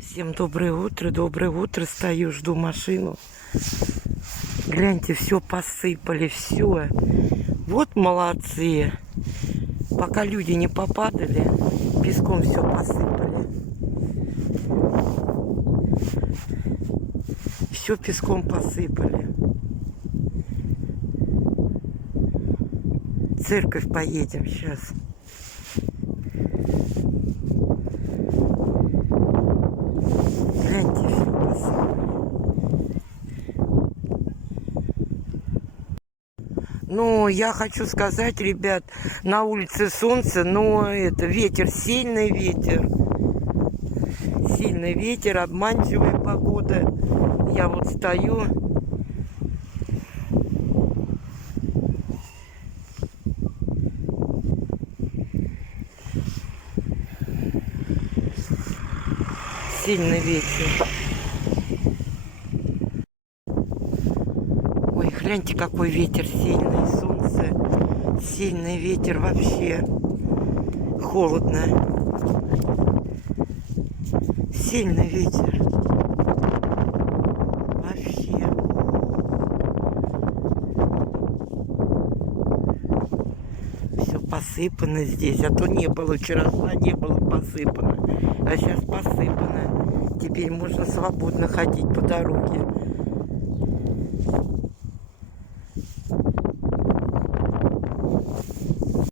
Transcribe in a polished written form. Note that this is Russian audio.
Всем доброе утро, доброе утро. Стою, жду машину. Гляньте, все посыпали, все. Вот молодцы. Пока люди не попадали, песком все посыпали. Все песком посыпали. В церковь поедем сейчас. Гляньте, все посыпали. Ну, я хочу сказать, ребят, на улице солнце, но это ветер, сильный ветер. Сильный ветер, обманчивая погода. Я вот стою. Сильный ветер. Ой, гляньте, какой ветер сильный, солнце. Сильный ветер вообще. Холодно. Сильный ветер. Вообще. Все посыпано здесь. А то не было вчера, не было посыпано. А сейчас посыпано. Теперь можно свободно ходить по дороге.